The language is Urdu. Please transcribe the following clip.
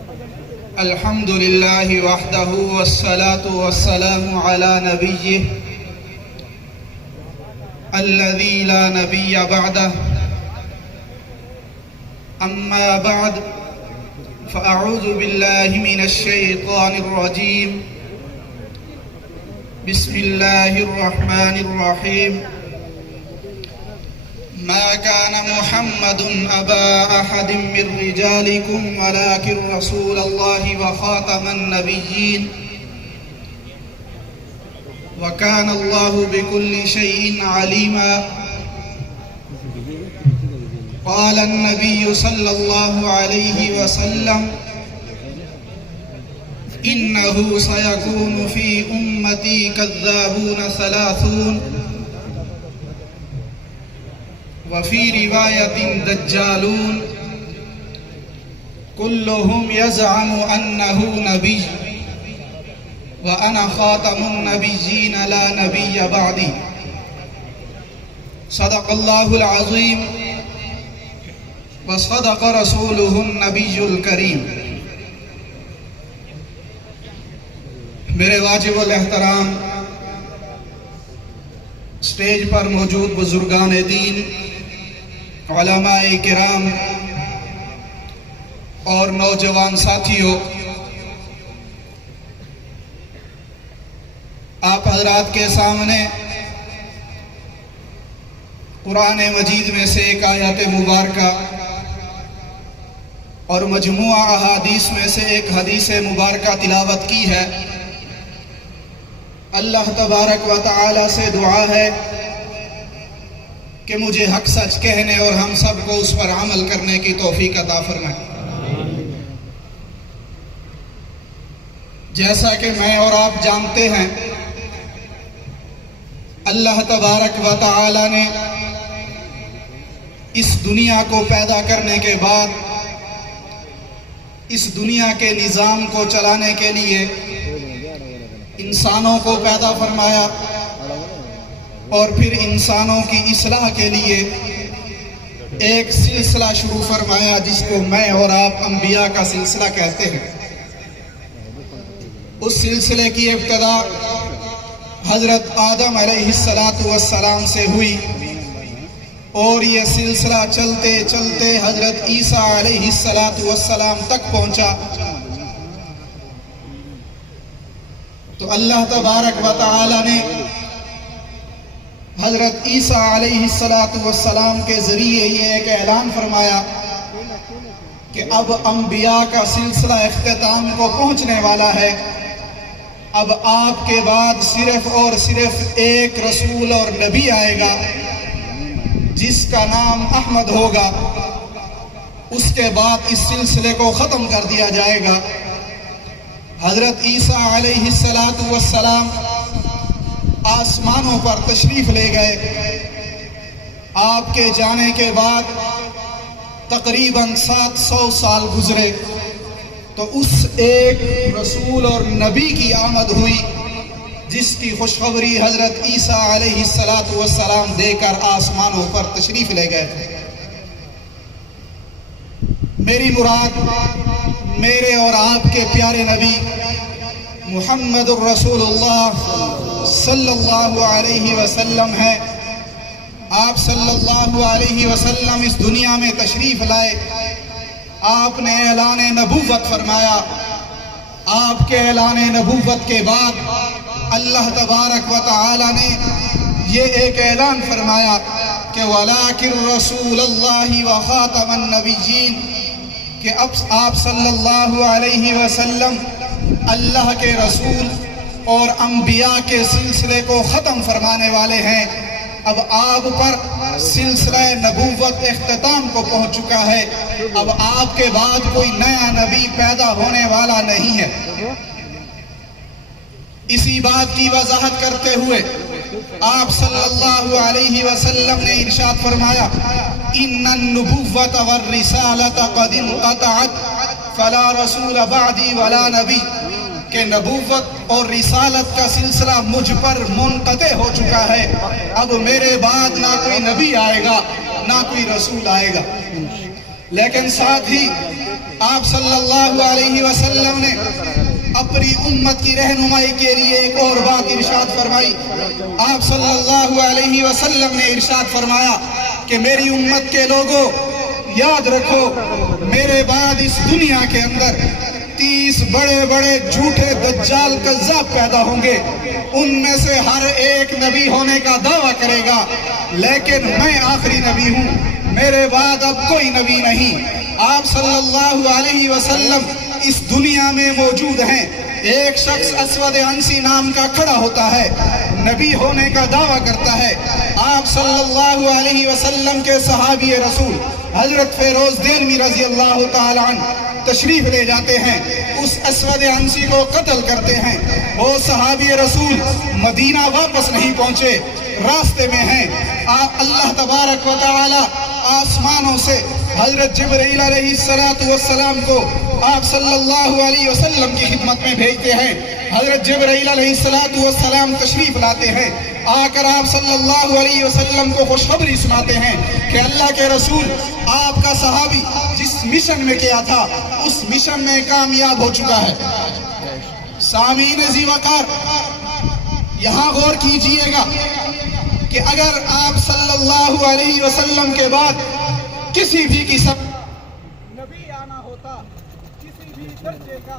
الحمد لله وحده والصلاة والسلام على نبيه الذي لا نبي بعده. أما بعد فأعوذ بالله من الشيطان الرجيم. بسم الله الرحمن الرحيم. ما كان محمد أبا أحد من رجالكم ولكن رسول الله وخاتم النبيين وكان الله بكل شيء عليما. قال النبي صلى الله عليه وسلم: إنه سيكون في أمتي كذابون 30 وفي رواية دجالون كلهم يزعم أنه نبي وأنا خاتم النبيين لا نبي بعدي. صدق الله العظيم وصدق رسوله النبي الكريم. میرے واجب الاحترام اسٹیج پر موجود بزرگان دین، علماء کرام اور نوجوان ساتھیوں، آپ حضرات کے سامنے قرآن مجید میں سے ایک آیت مبارکہ اور مجموعہ احادیث میں سے ایک حدیث مبارکہ تلاوت کی ہے۔ اللہ تبارک و تعالی سے دعا ہے کہ مجھے حق سچ کہنے اور ہم سب کو اس پر عمل کرنے کی توفیق عطا فرمائے۔ جیسا کہ میں اور آپ جانتے ہیں، اللہ تبارک و تعالی نے اس دنیا کو پیدا کرنے کے بعد اس دنیا کے نظام کو چلانے کے لیے انسانوں کو پیدا فرمایا اور پھر انسانوں کی اصلاح کے لیے ایک سلسلہ شروع فرمایا جس کو میں اور آپ انبیاء کا سلسلہ کہتے ہیں۔ اس سلسلے کی ابتدا حضرت آدم علیہ السلام سے ہوئی اور یہ سلسلہ چلتے چلتے حضرت عیسیٰ علیہ السلام تک پہنچا۔ تو اللہ تبارک و تعالی نے حضرت عیسیٰ علیہ السلام کے ذریعے یہ ایک اعلان فرمایا کہ اب انبیاء کا سلسلہ اختتام کو پہنچنے والا ہے۔ اب آپ کے بعد صرف اور صرف ایک رسول اور نبی آئے گا جس کا نام احمد ہوگا۔ اس کے بعد اس سلسلے کو ختم کر دیا جائے گا۔ حضرت عیسیٰ علیہ السلام آسمانوں پر تشریف لے گئے۔ آپ کے جانے کے بعد تقریباً 700 سال گزرے تو اس ایک رسول اور نبی کی آمد ہوئی جس کی خوشخبری حضرت عیسیٰ علیہ السلام دے کر آسمانوں پر تشریف لے گئے تھے۔ میری مراد میرے اور آپ کے پیارے نبی محمد الرسول اللہ صلی اللہ علیہ وسلم ہے۔ آپ صلی اللہ علیہ وسلم اس دنیا میں تشریف لائے، آپ نے اعلان نبوت فرمایا۔ آپ کے اعلان نبوت کے بعد اللہ تبارک و تعالی نے یہ ایک اعلان فرمایا کہ وَلَٰكِن رَّسُولَ اللَّهِ وَخَاتَمَ النَّبِيِّينَ، کہ اب آپ صلی اللہ علیہ وسلم اللہ کے رسول اور انبیاء کے سلسلے کو ختم فرمانے والے ہیں۔ اب آپ پر سلسلہ نبوت اختتام کو پہنچ چکا ہے۔ اب آپ کے بعد کوئی نیا نبی پیدا ہونے والا نہیں ہے۔ اسی بات کی وضاحت کرتے ہوئے آپ صلی اللہ علیہ وسلم نے ارشاد فرمایا: ان النبوۃ والرسالۃ قد انقطعت فلا رسول بعدی ولا نبی، کہ نبوت اور رسالت کا سلسلہ مجھ پر منقطع ہو چکا ہے۔ اب میرے بعد نہ کوئی نبی آئے گا نہ کوئی رسول آئے گا۔ لیکن ساتھ ہی آپ صلی اللہ علیہ وسلم نے اپنی امت کی رہنمائی کے لیے ایک اور بات ارشاد فرمائی. آپ صلی اللہ علیہ وسلم نے ارشاد فرمایا کہ میری امت کے لوگوں یاد رکھو میرے بعد اس دنیا کے اندر 30 بڑے بڑے جھوٹے دجال کذاب پیدا ہوں گے. ان میں سے ہر ایک نبی ہونے کا دعویٰ کرے گا لیکن میں آخری نبی ہوں, میرے بعد اب کوئی نبی نہیں. آپ صلی اللہ علیہ وسلم اس دنیا میں موجود ہیں. ایک شخص اسود عنسی نام کا کھڑا ہوتا ہے, نبی ہونے کا دعویٰ کرتا ہے. آپ صلی اللہ علیہ وسلم کے صحابی رسول حضرت فیروز دہلوی رضی اللہ تعالی عنہ تشریف لے جاتے ہیں, اس اسود عنسی کو قتل کرتے ہیں. وہ صحابی رسول مدینہ واپس نہیں پہنچے, راستے میں ہیں. اللہ تبارک و تعالی آسمانوں سے حضرت جبرائیل علیہ السلام کو آپ صلی اللہ علیہ وسلم کی خدمت میں بھیجتے ہیں. حضرت جبرائیل علیہ السلام تشریف لاتے ہیں, آ کر آپ صلی اللہ علیہ وسلم کو خوشخبری سناتے ہیں کہ اللہ کے رسول آپ کا صحابی جس مشن میں کیا تھا اس مشن میں کامیاب ہو چکا ہے. سامعین ذی وقار, یہاں غور کیجئے گا کہ اگر آپ صلی اللہ علیہ وسلم کے بعد کسی بھی قسم نبی آنا ہوتا, کسی بھی درجے کا